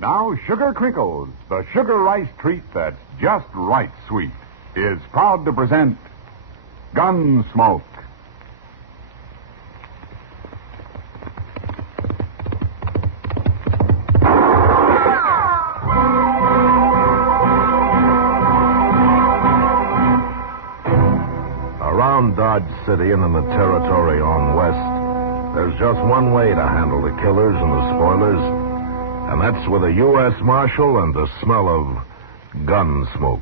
Now, Sugar Crinkles, the sugar rice treat that's just right sweet, is proud to present Gunsmoke. Around Dodge City and in the territory on west, there's just one way to handle the killers and the spoilers. And that's with a U.S. Marshal and the smell of gun smoke.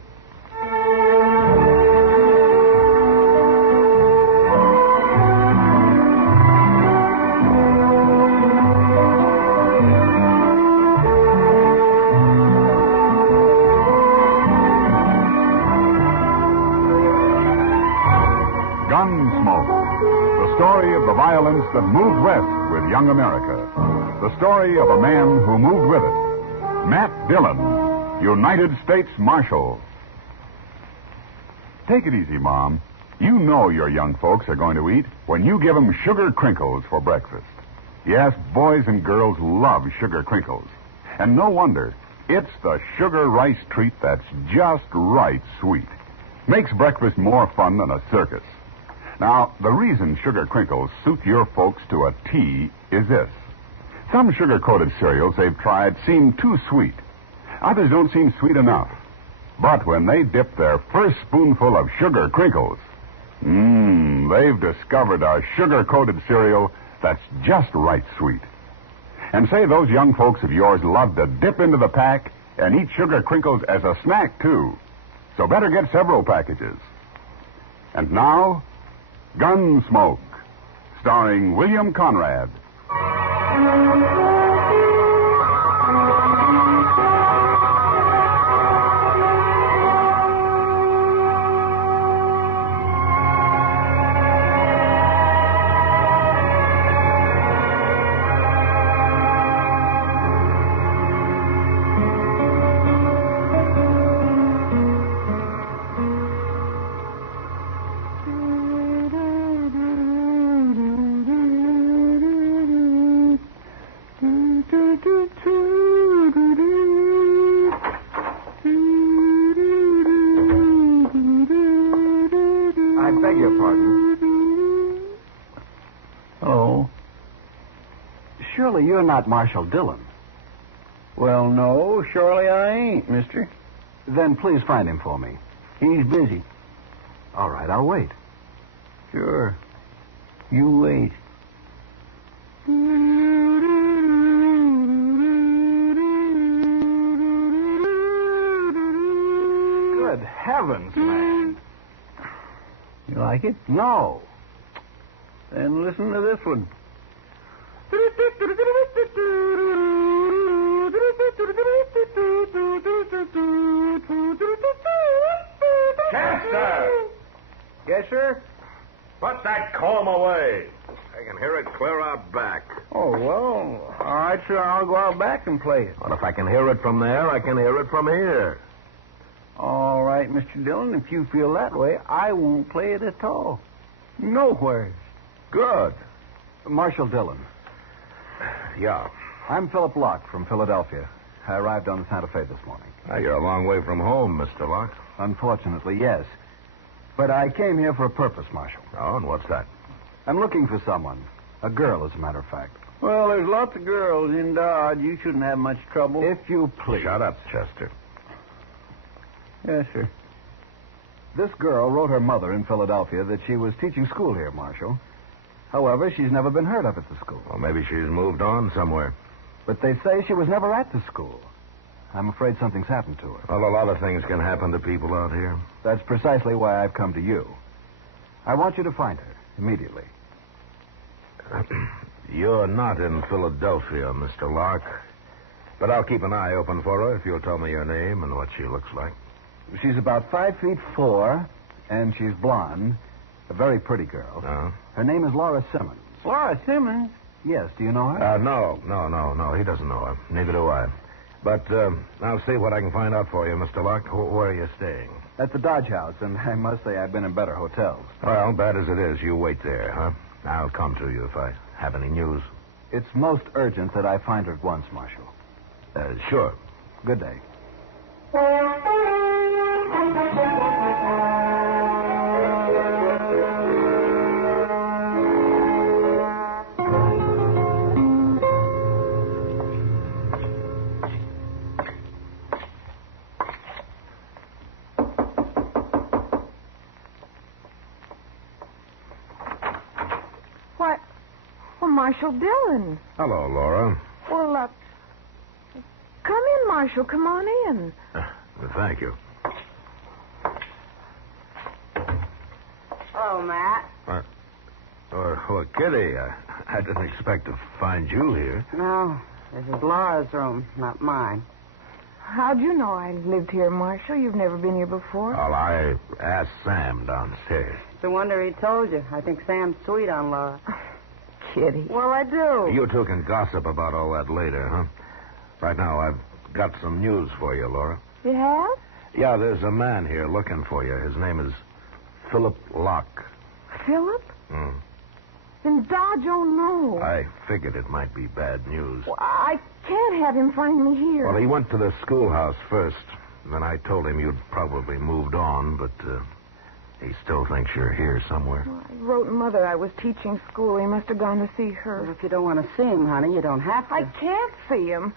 Gunsmoke, the story of the violence that moved west with young America. The story of a man who moved with it. Matt Dillon, United States Marshal. Take it easy, Mom. You know your young folks are going to eat when you give them sugar crinkles for breakfast. Yes, boys and girls love sugar crinkles. And no wonder. It's the sugar rice treat that's just right sweet. Makes breakfast more fun than a circus. Now, the reason sugar crinkles suit your folks to a T is this. Some sugar-coated cereals they've tried seem too sweet. Others don't seem sweet enough. But when they dip their first spoonful of sugar crinkles, they've discovered a sugar-coated cereal that's just right sweet. And say those young folks of yours love to dip into the pack and eat sugar crinkles as a snack, too. So better get several packages. And now, Gunsmoke, starring William Conrad. I beg your pardon. Oh? Surely you're not Marshal Dillon. Well, no, surely I ain't, mister. Then please find him for me. He's busy. All right, I'll wait. Sure. You wait. Good heavens, man. You like it? No. Then listen to this one. Chester! Yes, sir? Put that comb away. I can hear it clear out back. Oh, well, all right, sir. I'll go out back and play it. Well, if I can hear it from there, I can hear it from here. All right, Mr. Dillon, if you feel that way, I won't play it at all. Nowhere. Good. Marshal Dillon. Yeah. I'm Philip Locke from Philadelphia. I arrived on the Santa Fe this morning. You're a long way from home, Mr. Locke. Unfortunately, yes. But I came here for a purpose, Marshal. Oh, and what's that? I'm looking for someone. A girl, as a matter of fact. Well, there's lots of girls in Dodge. You shouldn't have much trouble. If you please. Shut up, Chester. Yes, sir. This girl wrote her mother in Philadelphia that she was teaching school here, Marshal. However, she's never been heard of at the school. Well, maybe she's moved on somewhere. But they say she was never at the school. I'm afraid something's happened to her. Well, a lot of things can happen to people out here. That's precisely why I've come to you. I want you to find her immediately. You're not in Philadelphia, Mr. Locke. But I'll keep an eye open for her if you'll tell me your name and what she looks like. She's about 5'4", and she's blonde. A very pretty girl. Oh? Her name is Laura Simmons. Laura Simmons? Yes, do you know her? No. He doesn't know her. Neither do I. But I'll see what I can find out for you, Mr. Locke. Where are you staying? At the Dodge House, and I must say I've been in better hotels. Well, bad as it is, you wait there, huh? I'll come to you if I have any news. It's most urgent that I find her at once, Marshal. Sure. Good day. What? Well, Marshal Dillon. Hello, Laura. Well, come in, Marshal. Come on in. Thank you. Hello, Matt. Well, Kitty, I didn't expect to find you here. No, this is Laura's room, not mine. How'd you know I lived here, Marshal? You've never been here before. Well, I asked Sam downstairs. It's a wonder he told you. I think Sam's sweet on Laura. Kitty. Well, I do. You two can gossip about all that later, huh? Right now, I've got some news for you, Laura. You have? Yeah, there's a man here looking for you. His name is Philip Locke. Philip? Hmm. Then Dodge, oh no. I figured it might be bad news. Well, I can't have him find me here. Well, he went to the schoolhouse first. Then I told him you'd probably moved on, but he still thinks you're here somewhere. Well, I wrote Mother I was teaching school. He must have gone to see her. Well, if you don't want to see him, honey, you don't have to. I can't see him.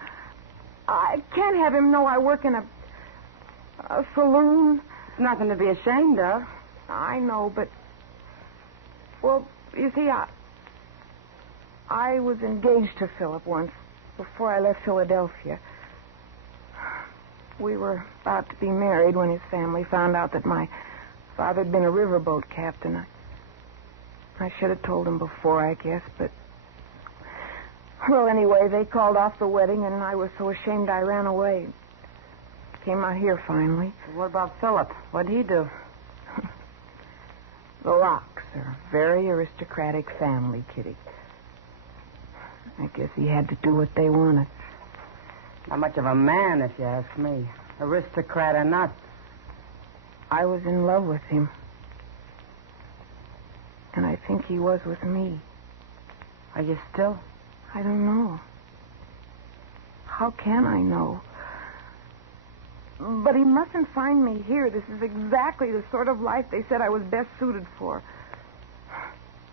I can't have him know I work in a saloon. It's nothing to be ashamed of. I know, but... Well, you see, I was engaged to Philip once before I left Philadelphia. We were about to be married when his family found out that my father had been a riverboat captain. I should have told him before, I guess, but... Well, anyway, they called off the wedding, and I was so ashamed I ran away. Came out here finally. What about Philip? What'd he do? The Locks are a very aristocratic family, Kitty. I guess he had to do what they wanted. Not much of a man, if you ask me. Aristocrat or not. I was in love with him. And I think he was with me. Are you still? I don't know. How can I know? But he mustn't find me here. This is exactly the sort of life they said I was best suited for.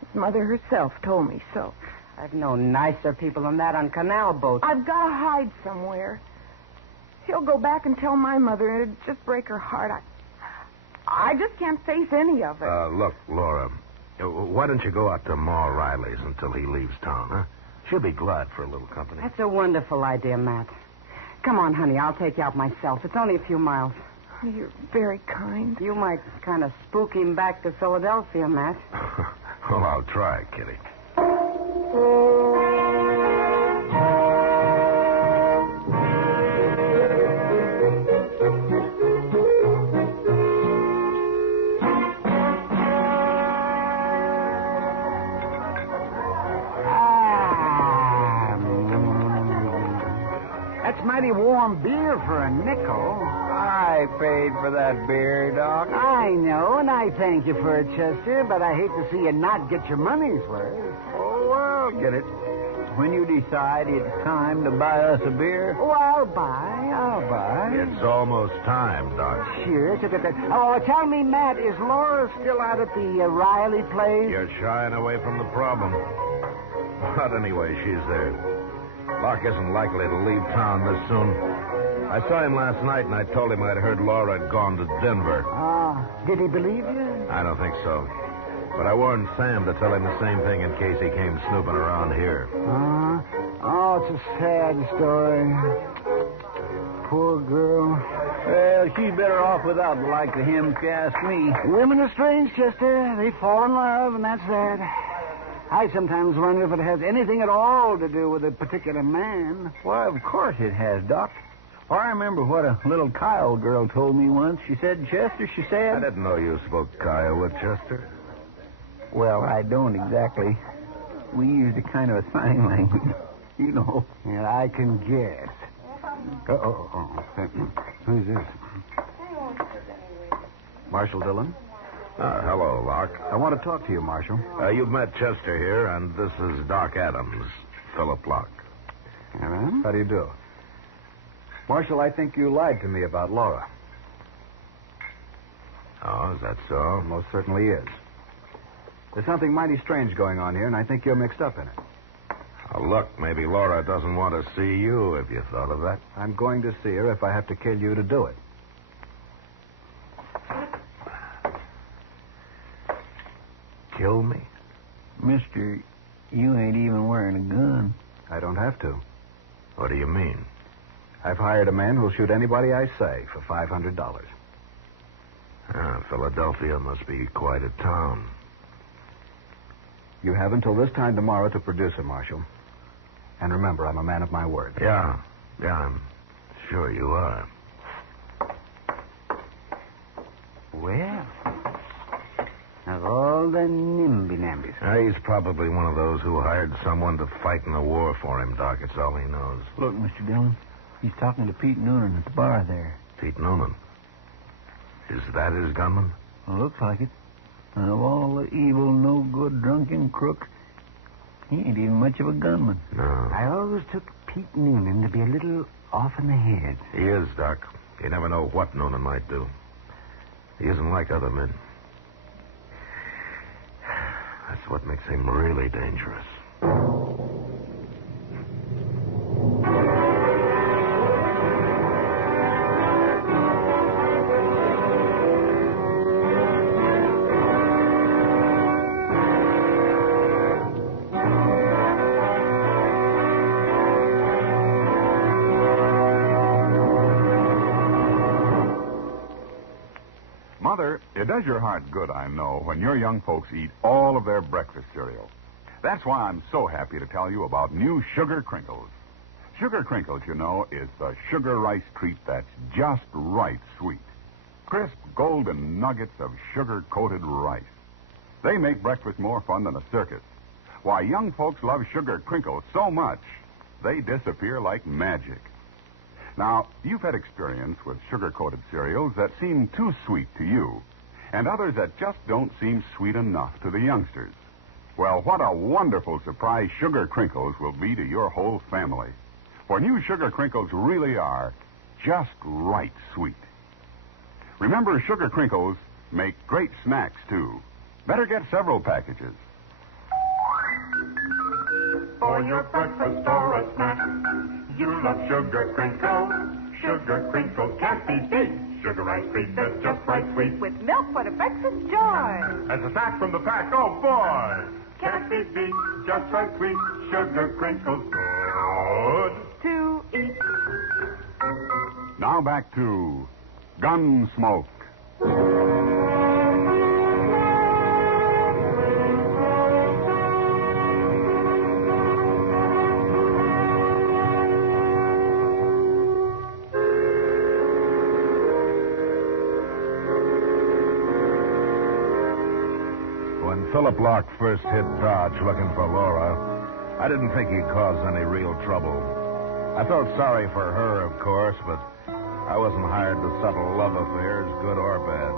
His mother herself told me so. I've known nicer people than that on canal boats. I've got to hide somewhere. He'll go back and tell my mother, and it'd just break her heart. I just can't face any of it. Look, Laura, why don't you go out to Ma Riley's until he leaves town, huh? She'll be glad for a little company. That's a wonderful idea, Matt. Come on, honey, I'll take you out myself. It's only a few miles. You're very kind. You might kind of spook him back to Philadelphia, Matt. Well, I'll try, Kitty. That's mighty warm beer for a nickel. I paid for that beer, Doc. I know, and I thank you for it, Chester, but I hate to see you not get your money's worth. Oh, I'll get it. When you decide it's time to buy us a beer, oh, I'll buy. It's almost time, Doc. Sure. Oh, tell me, Matt, is Laura still out at the Riley place? You're shying away from the problem. But anyway, she's there. Locke isn't likely to leave town this soon. I saw him last night, and I told him I'd heard Laura had gone to Denver. Did he believe you? I don't think so. But I warned Sam to tell him the same thing in case he came snooping around here. Oh, it's a sad story. Poor girl. Well, she's better off without the like of him, if you ask me. Women are strange, Chester. They fall in love, and that's that. I sometimes wonder if it has anything at all to do with a particular man. Why, of course it has, Doc. I remember what a little Kyle girl told me once. She said, Chester, she said... I didn't know you spoke Kiowa, Chester. Well, I don't exactly. We used a kind of a sign language, you know. And I can guess. Who's this? Marshal Dillon? Hello, Locke. I want to talk to you, Marshal. You've met Chester here, and this is Doc Adams, Philip Locke. How do you do? Marshal, I think you lied to me about Laura. Oh, is that so? Most certainly is. There's something mighty strange going on here, and I think you're mixed up in it. Oh, look, maybe Laura doesn't want to see you. Have you thought of that? I'm going to see her if I have to kill you to do it. Kill me? Mister, you ain't even wearing a gun. I don't have to. What do you mean? I've hired a man who'll shoot anybody I say for $500. Philadelphia must be quite a town. You have until this time tomorrow to produce her, Marshal. And remember, I'm a man of my word. Yeah, I'm sure you are. Well, of all the nimby-nambies. He's probably one of those who hired someone to fight in the war for him, Doc. It's all he knows. Look, Mr. Dillon, he's talking to Pete Noonan at the bar there. Pete Noonan. Is that his gunman? Well, looks like it. And of all the evil, no-good, drunken crooks, he ain't even much of a gunman. No. I always took Pete Noonan to be a little off in the head. He is, Doc. You never know what Noonan might do. He isn't like other men. That's what makes him really dangerous. Mother, it does your heart good, I know, when your young folks eat all of their breakfast cereal. That's why I'm so happy to tell you about new Sugar Crinkles. Sugar Crinkles, you know, is the sugar rice treat that's just right sweet. Crisp, golden nuggets of sugar-coated rice. They make breakfast more fun than a circus. Why, young folks love Sugar Crinkles so much, they disappear like magic. Now, you've had experience with sugar-coated cereals that seem too sweet to you, and others that just don't seem sweet enough to the youngsters. Well, what a wonderful surprise Sugar Crinkles will be to your whole family. For new Sugar Crinkles really are just right sweet. Remember, Sugar Crinkles make great snacks, too. Better get several packages. For your breakfast or a snack, you love Sugar Crinkles. Sugar Crinkles can't be beat. Sugar rice treat that's just right sweet. With milk for the breakfast joy. As a snack from the pack, oh boy! Can't be beat, just right sweet. Sugar Crinkles, good To eat. Now back to Gunsmoke. When Philip Locke first hit Dodge looking for Laura, I didn't think he'd cause any real trouble. I felt sorry for her, of course, but I wasn't hired to settle love affairs, good or bad.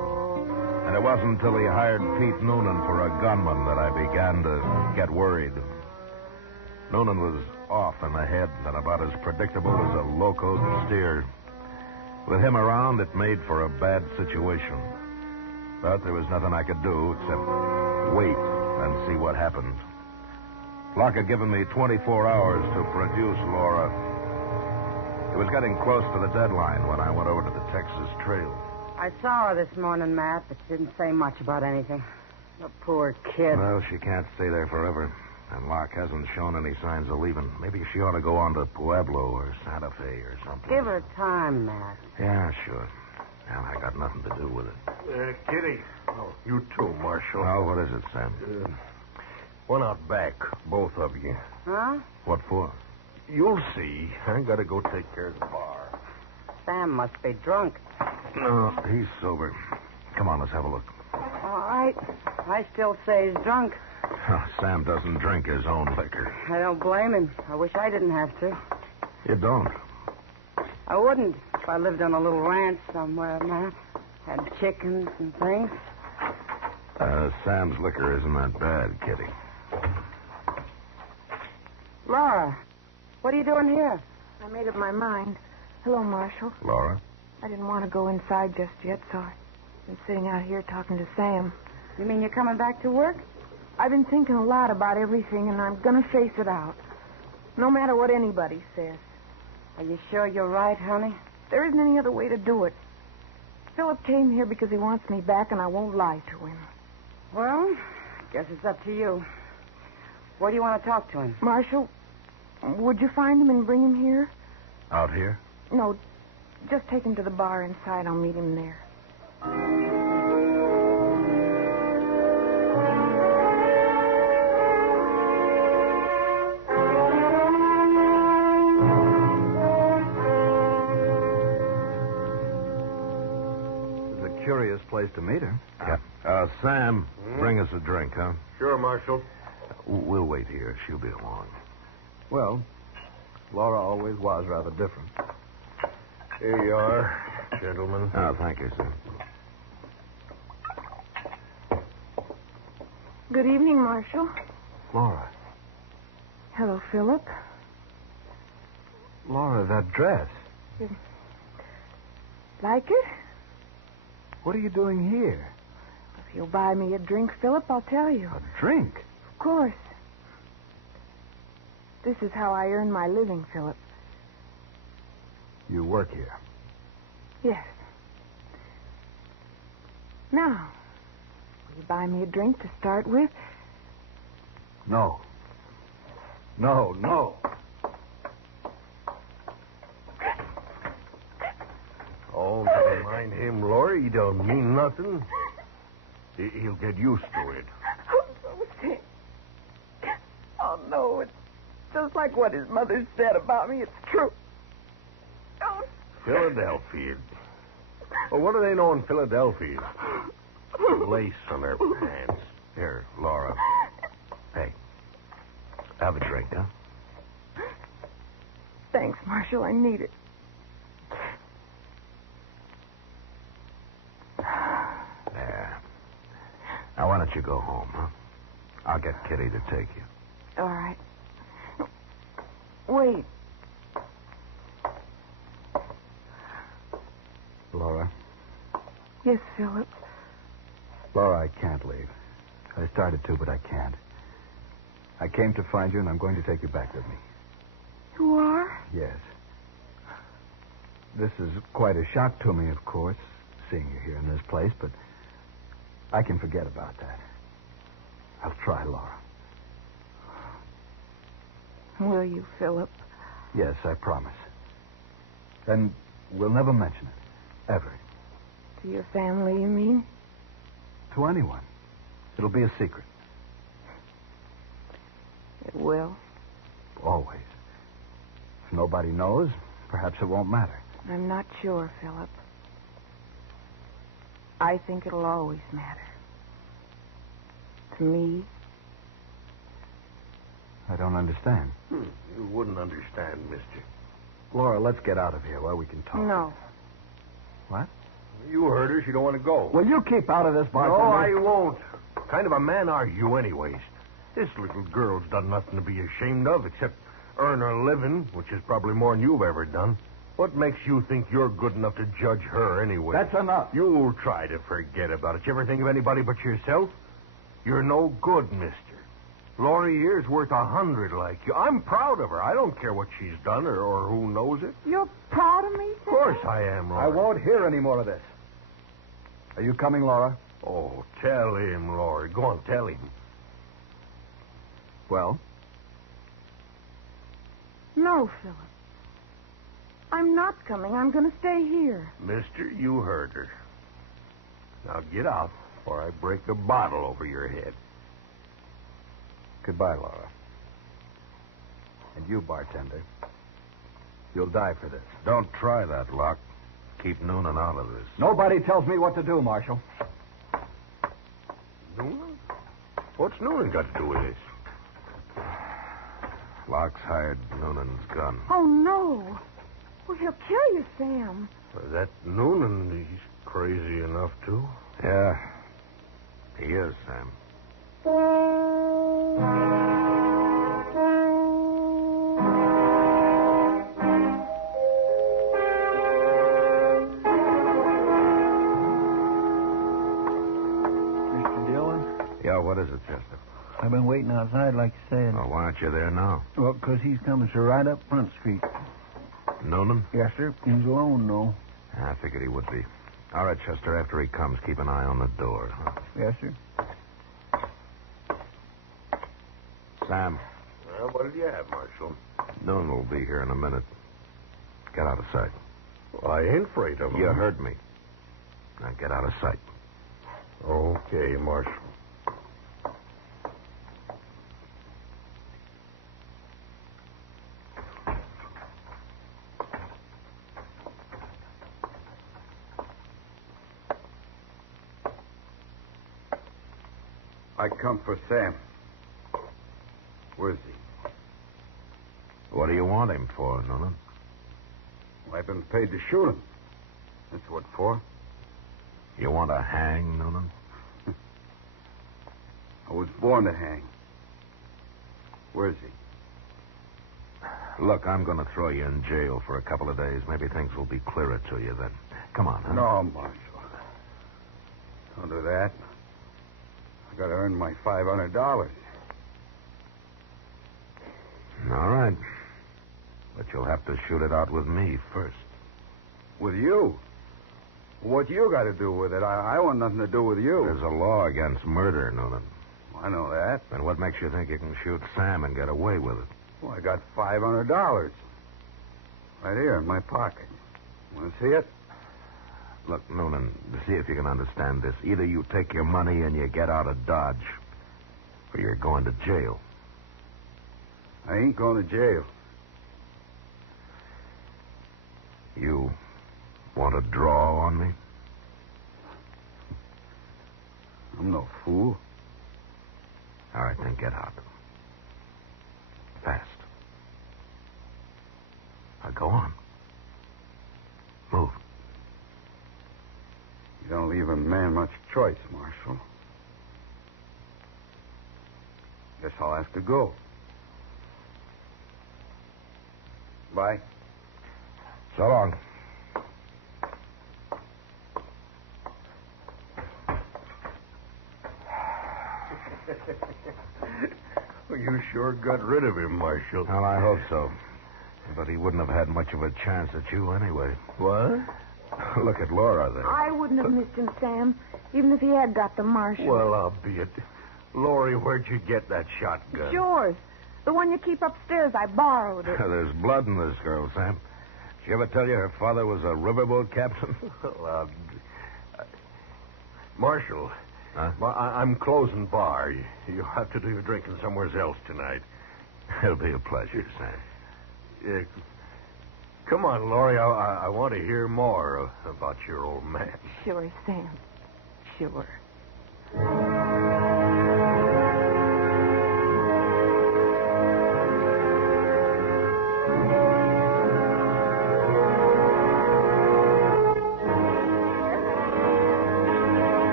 And it wasn't until he hired Pete Noonan for a gunman that I began to get worried. Noonan was off in the head and about as predictable as a locoed steer. With him around, it made for a bad situation. But there was nothing I could do except wait and see what happened. Locke had given me 24 hours to produce Laura. It was getting close to the deadline when I went over to the Texas Trail. I saw her this morning, Matt, but she didn't say much about anything. The poor kid. Well, she can't stay there forever. And Locke hasn't shown any signs of leaving. Maybe she ought to go on to Pueblo or Santa Fe or something. Give her time, Matt. Yeah, sure. Well, I got nothing to do with it. Kitty. Oh, you too, Marshal. Well, what is it, Sam? One out back, both of you. Huh? What for? You'll see. I gotta go take care of the bar. Sam must be drunk. No, he's sober. Come on, let's have a look. All right. I still say he's drunk. Oh, Sam doesn't drink his own liquor. I don't blame him. I wish I didn't have to. You don't? I wouldn't if I lived on a little ranch somewhere, Matt. Had chickens and things. Sam's liquor isn't that bad, Kitty. Laura, what are you doing here? I made up my mind. Hello, Marshal. Laura? I didn't want to go inside just yet, so I've been sitting out here talking to Sam. You mean you're coming back to work? I've been thinking a lot about everything, and I'm going to face it out. No matter what anybody says. Are you sure you're right, honey? There isn't any other way to do it. Philip came here because he wants me back, and I won't lie to him. Well, guess it's up to you. Where do you want to talk to him? Marshal, would you find him and bring him here? Out here? No, just take him to the bar inside. I'll meet him there. It's a curious place to meet her. Yeah. Sam, bring us a drink, huh? Sure, Marshal. We'll wait here. She'll be along. Well, Laura always was rather different. Here you are, gentlemen. Oh, thank you, sir. Good evening, Marshal. Laura. Hello, Philip. Laura, that dress. Like it? What are you doing here? If you'll buy me a drink, Philip, I'll tell you. A drink? Of course. This is how I earn my living, Philip. You work here. Yes. Now, will you buy me a drink to start with? No. No, no. Oh, don't mind him, Laura. He don't mean nothing. He'll get used to it. I'm so sick. Oh, no, it's just like what his mother said about me. It's true. Don't. Philadelphia. Well, what do they know in Philadelphia? Lace on their pants. Here, Laura. Hey, have a drink, huh? Thanks, Marshal. I need it. There. Now, why don't you go home, huh? I'll get Kitty to take you. All right. Wait. Laura. Yes, Philip. Laura, I can't leave. I started to, but I can't. I came to find you, and I'm going to take you back with me. You are? Yes. This is quite a shock to me, of course, seeing you here in this place, but I can forget about that. I'll try, Laura. Will you, Philip? Yes, I promise. And we'll never mention it. Ever. To your family, you mean? To anyone. It'll be a secret. It will. Always. If nobody knows, perhaps it won't matter. I'm not sure, Philip. I think it'll always matter. To me. I don't understand. You wouldn't understand, mister. Laura, let's get out of here where we can talk. No. What? You heard her. She don't want to go. Will you keep out of this, bartender? No, I won't. What kind of a man are you, anyways? This little girl's done nothing to be ashamed of except earn her living, which is probably more than you've ever done. What makes you think you're good enough to judge her, anyway? That's enough. You'll try to forget about it. You ever think of anybody but yourself? You're no good, mister. Laurie here's worth 100 like you. I'm proud of her. I don't care what she's done or who knows it. You're proud of me, Of course I am, Laurie. I won't hear any more of this. Are you coming, Laura? Oh, tell him, Laurie. Go on, tell him. Well? No, Philip. I'm not coming. I'm going to stay here. Mister, you heard her. Now get out, or I break a bottle over your head. Goodbye, Laura. And you, bartender. You'll die for this. Don't try that, Locke. Keep Noonan out of this. Nobody tells me what to do, Marshal. Noonan? What's Noonan got to do with this? Locke's hired Noonan's gun. Oh, no. Well, he'll kill you, Sam. That Noonan, he's crazy enough to. Yeah. He is, Sam. I've been waiting outside, like you said. Well, why aren't you there now? Well, 'cause he's coming, sir, right up Front Street. Noonan? Yes, sir. He's alone, though. I figured he would be. All right, Chester, after he comes, keep an eye on the door. Yes, sir. Sam, Well, what did you have, Marshal? Noonan will be here in a minute. Get out of sight. Well, I ain't afraid of him. You heard me. Now get out of sight. Okay, Marshal. I come for Sam. Where's he? What do you want him for, Noonan? Well, I've been paid to shoot him. That's what for. You want to hang, Noonan? I was born to hang. Where's he? Look, I'm going to throw you in jail for a couple of days. Maybe things will be clearer to you then. Come on, huh? No, Marshal. Don't do that. I got to earn my $500. All right. But you'll have to shoot it out with me first. With you? What you got to do with it? I want nothing to do with you. There's a law against murder, Noonan. I know that. Then what makes you think you can shoot Sam and get away with it? Well, I got $500. Right here in my pocket. Want to see it? Look, Noonan, see if you can understand this. Either you take your money and you get out of Dodge, or you're going to jail. I ain't going to jail. You want to draw on me? I'm no fool. All right, then get out. Fast. Now go on. Move. You don't leave a man much choice, Marshal. Guess I'll have to go. Bye. So long. Well, you sure got rid of him, Marshal. Well, I hope so. But he wouldn't have had much of a chance at you anyway. What? Look at Laura there. I wouldn't have missed him, Sam, even if he had got the marshal. Well, I'll be it. Laurie, where'd you get that shotgun? It's yours. The one you keep upstairs. I borrowed it. There's blood in this girl, Sam. Did she ever tell you her father was a riverboat captain? Well, Marshal, Huh? I'm closing bar. You'll have to do your drinking somewhere else tonight. It'll be a pleasure, Sam. Come on, Laurie. I want to hear more about your old man. Sure, Sam. Sure.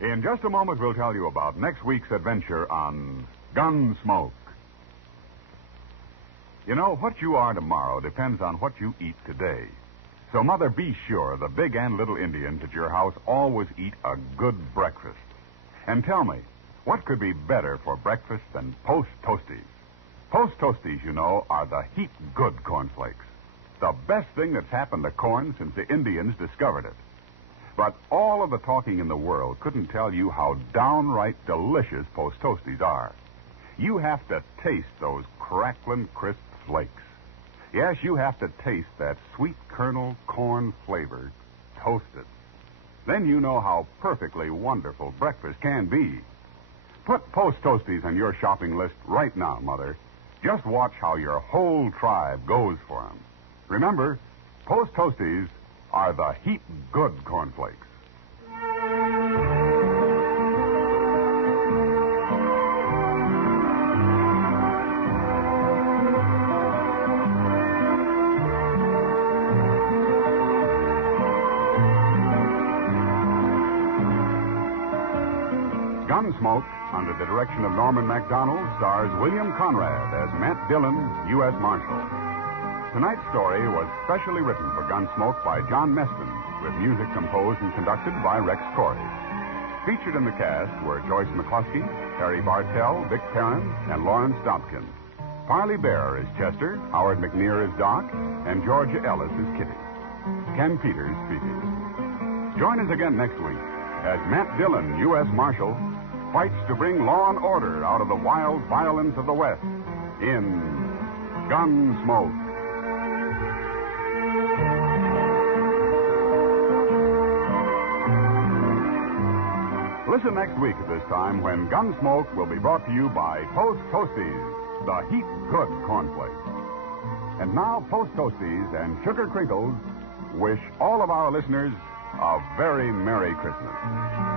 In just a moment, we'll tell you about next week's adventure on Gunsmoke. You know, what you are tomorrow depends on what you eat today. So, Mother, be sure the big and little Indians at your house always eat a good breakfast. And tell me, what could be better for breakfast than Post Toasties? Post Toasties, you know, are the heap good cornflakes. The best thing that's happened to corn since the Indians discovered it. But all of the talking in the world couldn't tell you how downright delicious Post Toasties are. You have to taste those crackling, crisp flakes. Yes, you have to taste that sweet kernel corn flavor toasted. Then you know how perfectly wonderful breakfast can be. Put Post Toasties on your shopping list right now, Mother. Just watch how your whole tribe goes for them. Remember, Post Toasties are the heap good cornflakes. Gunsmoke, under the direction of Norman MacDonnell, stars William Conrad as Matt Dillon, U.S. Marshal. Tonight's story was specially written for Gunsmoke by John Meston, with music composed and conducted by Rex Corey. Featured in the cast were Joyce McCluskey, Harry Bartell, Vic Perrin, and Lawrence Dobkin. Parley Baer is Chester, Howard McNear is Doc, and Georgia Ellis is Kitty. Ken Peters speaking. Join us again next week as Matt Dillon, U.S. Marshal, fights to bring law and order out of the wild violence of the West in Gunsmoke. Listen next week at this time when Gunsmoke will be brought to you by Post Toasties, the heat good cornflakes. And now Post Toasties and Sugar Crinkles wish all of our listeners a very Merry Christmas.